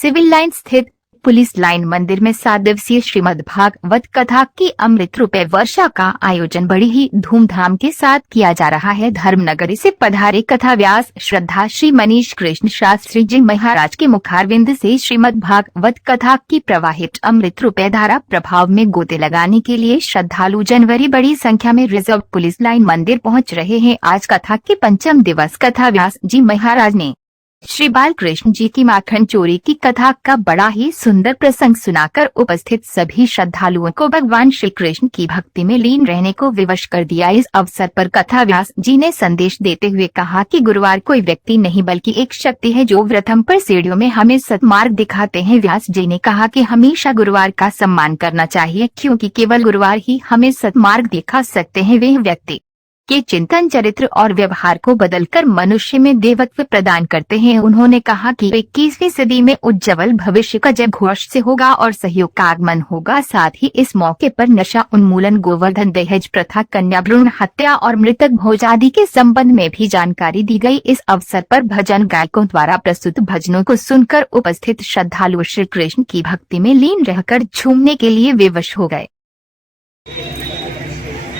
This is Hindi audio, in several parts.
सिविल लाइन स्थित पुलिस लाइन मंदिर में 7 दिवसीय श्रीमद् भागवत कथा की अमृत रूपे वर्षा का आयोजन बड़ी ही धूमधाम के साथ किया जा रहा है। धर्मनगरी से पधारे कथा व्यास श्रद्धा श्री मनीष कृष्ण शास्त्री जी महाराज के मुखारविंद से श्रीमद् भागवत कथा की प्रवाहित अमृत रूपे धारा प्रभाव में गोते लगाने के लिए श्रद्धालु जनवरी बड़ी संख्या में रिजर्व पुलिस लाइन मंदिर पहुँच रहे हैं। आज कथा के पंचम दिवस कथा व्यास जी महाराज ने श्री बालकृष्ण जी की माखन चोरी की कथा का बड़ा ही सुंदर प्रसंग सुनाकर उपस्थित सभी श्रद्धालुओं को भगवान श्री कृष्ण की भक्ति में लीन रहने को विवश कर दिया। इस अवसर पर कथा व्यास जी ने संदेश देते हुए कहा कि गुरुवार कोई व्यक्ति नहीं बल्कि एक शक्ति है जो व्रतम पर सीढ़ियों में हमें सत्मार्ग दिखाते हैं। व्यास जी ने कहा कि हमेशा गुरुवार का सम्मान करना चाहिए, क्योंकि केवल गुरुवार ही हमें सत्मार्ग दिखा सकते हैं। वह व्यक्ति के चिंतन, चरित्र और व्यवहार को बदलकर मनुष्य में देवत्व प्रदान करते हैं। उन्होंने कहा कि 21वीं सदी में उज्ज्वल भविष्य का जय घोष से होगा और सहयोग का आगमन होगा। साथ ही इस मौके पर नशा उन्मूलन, गोवर्धन दहेज प्रथा, कन्या भ्रूण हत्या और मृतक भोज आदि के संबंध में भी जानकारी दी गई। इस अवसर पर भजन गायकों द्वारा प्रस्तुत भजनों को सुनकर उपस्थित श्रद्धालु श्री कृष्ण की भक्ति में लीन रहकर झूमने के लिए विवश हो गए।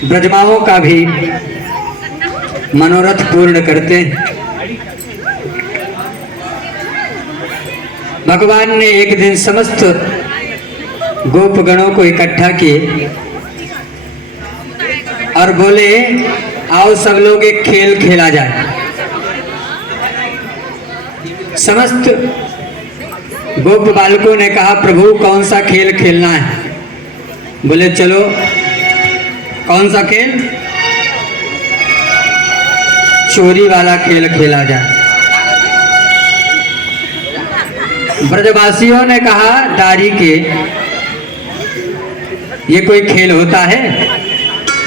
ब्रजमाओं का भी मनोरथ पूर्ण करते हैं। भगवान ने एक दिन समस्त गोपगणों को इकट्ठा किए और बोले, आओ सब लोग एक खेल खेला जाए। समस्त गोप बालकों ने कहा, प्रभु कौन सा खेल खेलना है? बोले चलो, कौन सा खेल? चोरी वाला खेल खेला जाए। ब्रजवासियों ने कहा, दारी के ये कोई खेल होता है?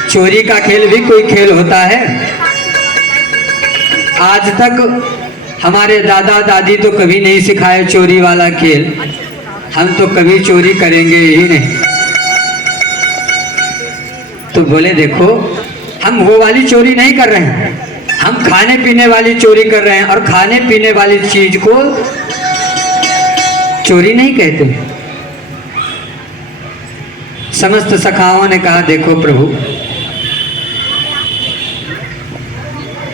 चोरी का खेल भी कोई खेल होता है? आज तक हमारे दादा दादी तो कभी नहीं सिखाए चोरी वाला खेल, हम तो कभी चोरी करेंगे ही नहीं। तो बोले देखो, हम वो वाली चोरी नहीं कर रहे हैं, हम खाने पीने वाली चोरी कर रहे हैं, और खाने पीने वाली चीज को चोरी नहीं कहते। समस्त सखाओं ने कहा, देखो प्रभु,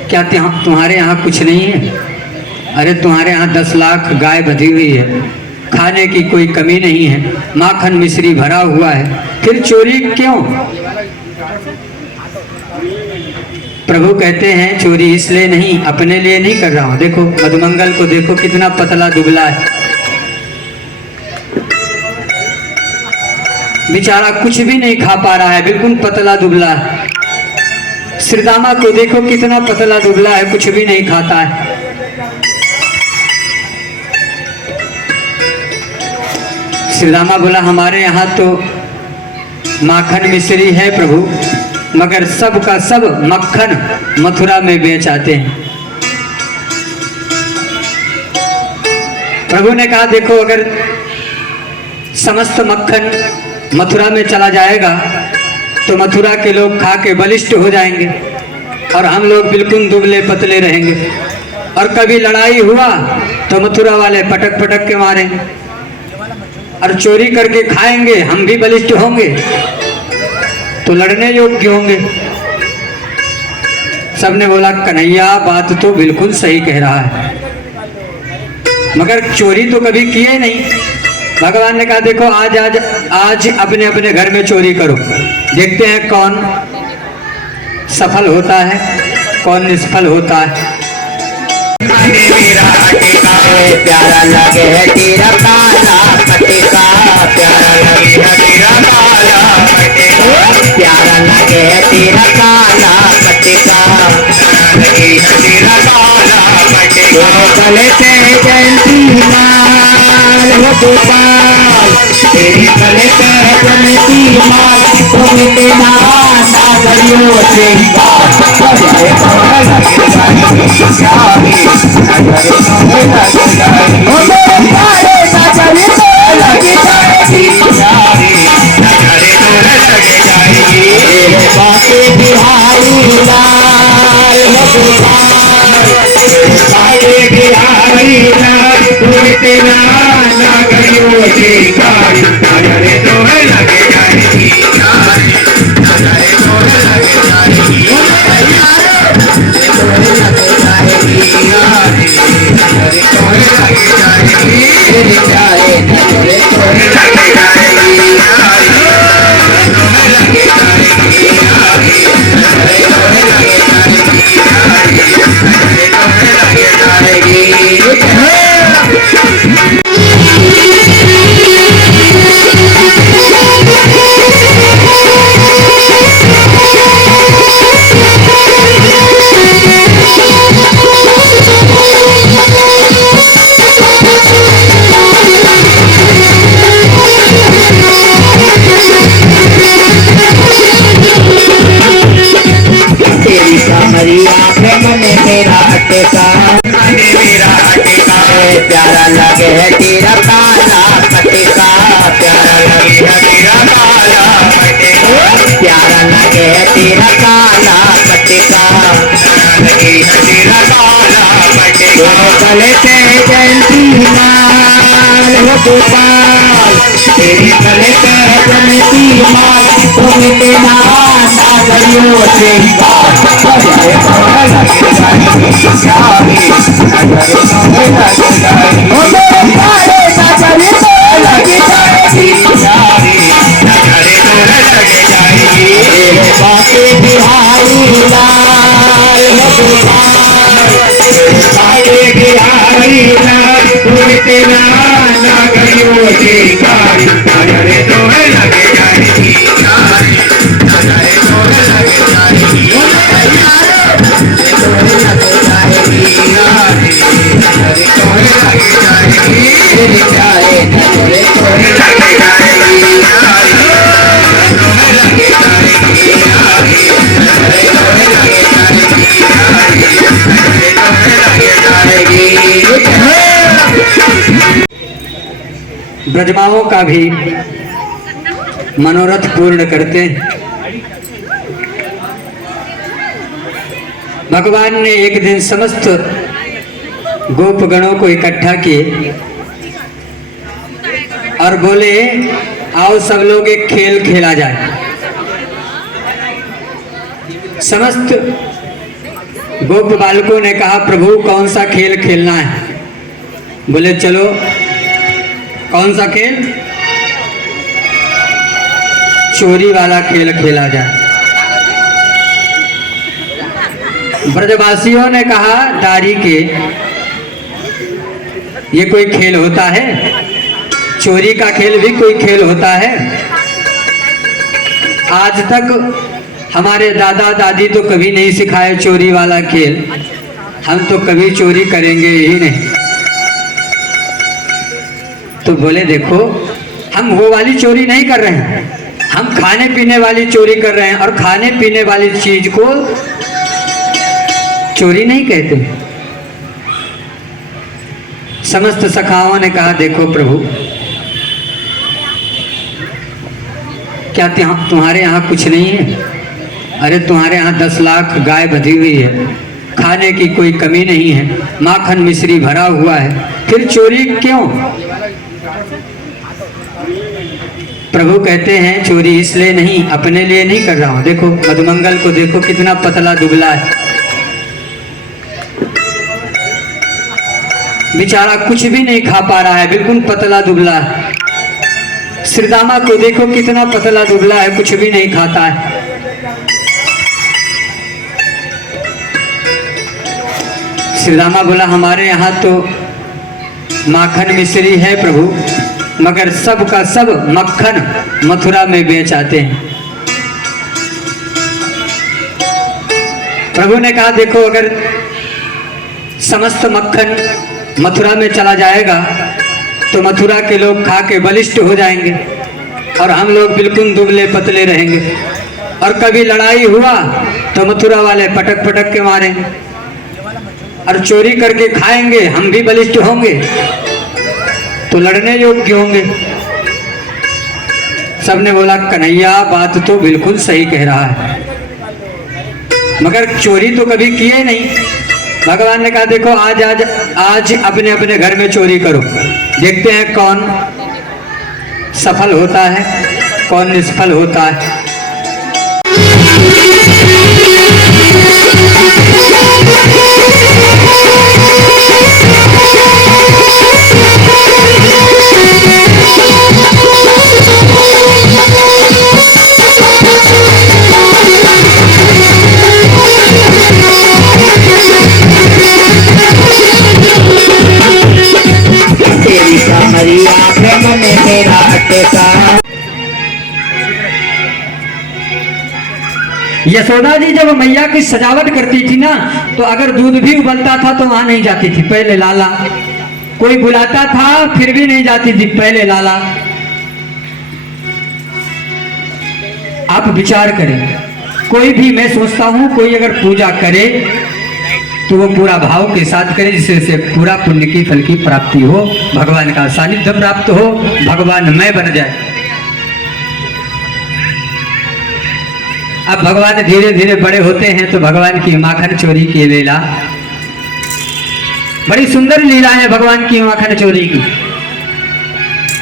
क्या तुम्हारे यहाँ कुछ नहीं है? अरे तुम्हारे यहाँ 10 लाख गाय बंधी हुई है, खाने की कोई कमी नहीं है, माखन मिश्री भरा हुआ है, फिर चोरी क्यों? प्रभु कहते हैं, चोरी इसलिए नहीं, अपने लिए नहीं कर रहा हूं। देखो मधुमंगल को देखो, कितना पतला दुबला है, बेचारा कुछ भी नहीं खा पा रहा है, बिल्कुल पतला दुबला है। श्रीदामा को देखो, कितना पतला दुबला है, कुछ भी नहीं खाता है। श्रीदामा बोला, हमारे यहाँ तो माखन मिश्री है प्रभु, मगर सब का सब मक्खन मथुरा में बेच आते हैं। प्रभु ने कहा, देखो अगर समस्त मक्खन मथुरा में चला जाएगा तो मथुरा के लोग खा के बलिष्ठ हो जाएंगे और हम लोग बिल्कुल दुबले पतले रहेंगे, और कभी लड़ाई हुआ तो मथुरा वाले पटक पटक के मारेंगे, और चोरी करके खाएंगे, हम भी बलिष्ठ होंगे तो लड़ने योग्य होंगे। सबने बोला, कन्हैया बात तो बिल्कुल सही कह रहा है, मगर चोरी तो कभी किए नहीं। भगवान ने कहा, देखो आज अपने अपने घर में चोरी करो, देखते हैं कौन सफल होता है, कौन निष्फल होता है। प्यारा लगे है तेरा काला पटिका, प्यारा लगे है तेरा काला पटिका, प्यारा लगे है तेरा काला पटिका, लगे है तेरा काला पटिका। गले से जयंती माल हो गोपाल, तेरे गले से जयंती माल, तुम तेरा नागरियों से बिहारी शिकारी नजरे तुम्हें लगे जाएगी नजरे तुम्हें लगे जाएगी तुम्हें लगे जाएगी नजरे तुम्हें लगे जाएगी प्यारे नजरे तुम्हें लगे जाएगी तुम्हें लगे जाएगी नजरे तुम्हें लगे जाएगी तेरी कमरिया पे मन मेरा अटका प्यारा लगे है तेरा काला पटका प्यारा लगे है तेरा काला पटका प्यारा लगे है तेरा काला पटका लगे है तेरा काला पटका गले से जयंती माल हो गोपाल तेरी गले से जयंती माल तुम तेरा नागरियों से ब्रजमाओं का भी मनोरथ पूर्ण करते हैं। भगवान ने एक दिन समस्त गोपगणों को इकट्ठा किए और बोले आओ सब लोग एक खेल खेला जाए। समस्त गोप बालकों ने कहा प्रभु कौन सा खेल खेलना है? बोले चलो कौन सा खेल? चोरी वाला खेल खेला जाए। ब्रजवासियों ने कहा दारी के ये कोई खेल होता है? चोरी का खेल भी कोई खेल होता है? आज तक हमारे दादा दादी तो कभी नहीं सिखाए चोरी वाला खेल, हम तो कभी चोरी करेंगे ही नहीं। तो बोले देखो हम वो वाली चोरी नहीं कर रहे हैं, हम खाने पीने वाली चोरी कर रहे हैं और खाने पीने वाली चीज को चोरी नहीं कहते। समस्त सखाओं ने कहा देखो प्रभु क्या तुम्हारे यहाँ कुछ नहीं है? अरे तुम्हारे यहाँ 10 लाख गाय बंधी हुई है, खाने की कोई कमी नहीं है, माखन मिश्री भरा हुआ है, फिर चोरी क्यों? प्रभु कहते हैं चोरी इसलिए नहीं, अपने लिए नहीं कर रहा हूं। देखो मधुमंगल को देखो कितना पतला दुबला है, बेचारा कुछ भी नहीं खा पा रहा है, बिल्कुल पतला दुबला है। श्रीदामा को देखो कितना पतला दुबला है, कुछ भी नहीं खाता है। श्रीदामा बोला हमारे यहाँ तो माखन मिश्री है प्रभु, मगर सब का सब मक्खन मथुरा में बेच आते हैं। प्रभु ने कहा देखो अगर समस्त मक्खन मथुरा में चला जाएगा तो मथुरा के लोग खा के बलिष्ठ हो जाएंगे और हम लोग बिल्कुल दुबले पतले रहेंगे, और कभी लड़ाई हुआ तो मथुरा वाले पटक पटक के मारेंगे और चोरी करके खाएंगे, हम भी बलिष्ठ होंगे तो लड़ने योग्य होंगे। सबने बोला कन्हैया बात तो बिल्कुल सही कह रहा है, मगर चोरी तो कभी किए नहीं। भगवान ने कहा देखो आज अपने अपने घर में चोरी करो, देखते हैं कौन सफल होता है, कौन निष्फल होता है। तेरी कमरिया पे मन मेरा अटका। यशोदा जी जब मैया की सजावट करती थी ना, तो अगर दूध भी उबलता था तो वहां नहीं जाती थी, पहले लाला। कोई बुलाता था फिर भी नहीं जाती थी, पहले लाला। आप विचार करें, कोई भी, मैं सोचता हूं कोई अगर पूजा करे तो वो पूरा भाव के साथ करे, जिससे पूरा पुण्य की फल की प्राप्ति हो, भगवान का सानिध्य प्राप्त हो, भगवान मैं बन जाए। अब भगवान धीरे धीरे बड़े होते हैं तो भगवान की माखन चोरी की लीला, बड़ी सुंदर लीला है भगवान की माखन चोरी की,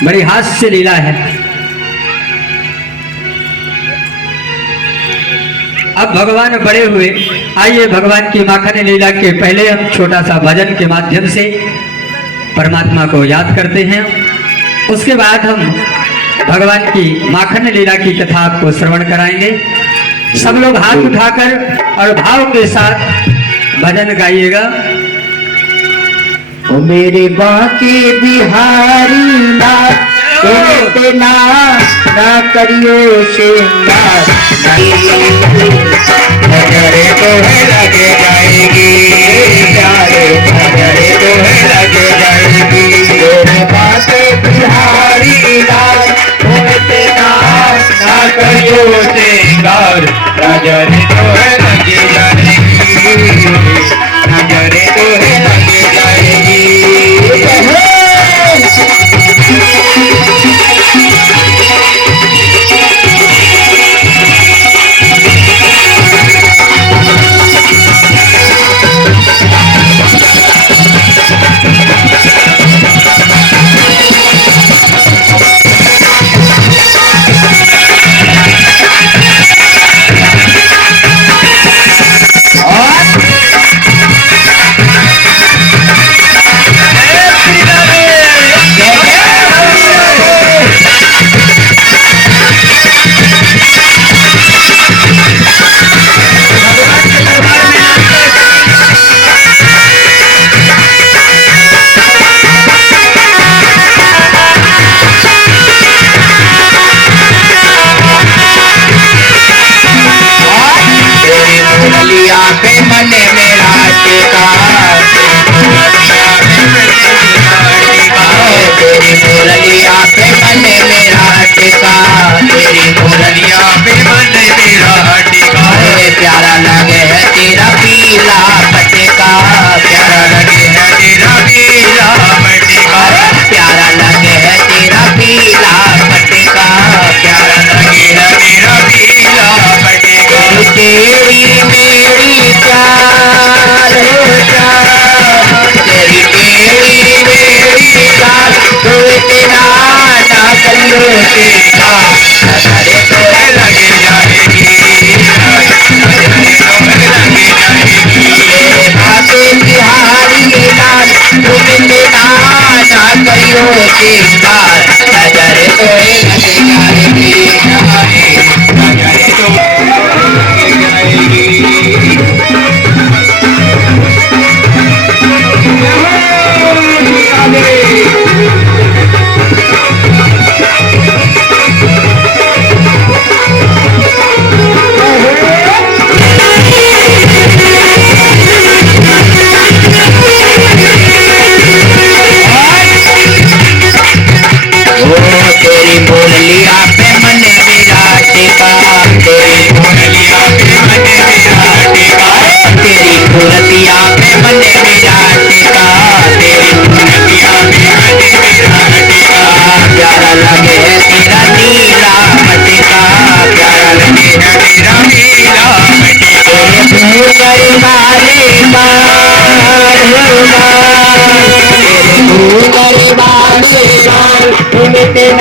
बड़ी हास्य लीला है। अब भगवान बड़े हुए, आइए भगवान की माखन लीला के पहले हम छोटा सा भजन के माध्यम से परमात्मा को याद करते हैं। उसके बाद हम भगवान की माखन लीला की कथा आपको श्रवण कराएंगे। सब लोग हाथ उठाकर और भाव के साथ भजन गाइएगा। ओ मेरे बाके बिहारी लाल, कहते ना करियो श्रृंगार, नजरे तो है लगे जाएगी, प्यारे नजरे तो है लगे जाएगी। मेरे बाके बिहारी लाल, कहते ना करियो श्रृंगार, नजरे तो है लगे जाएगी, नजरे तो है लगे जाएगी।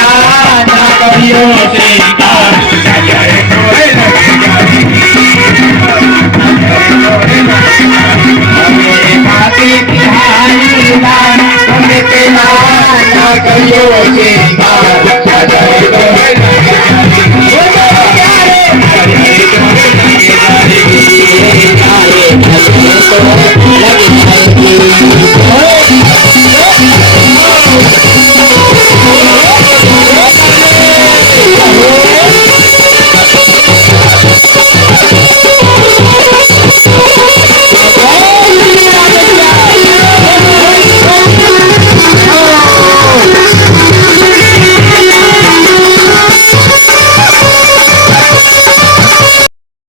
ना ना करियो से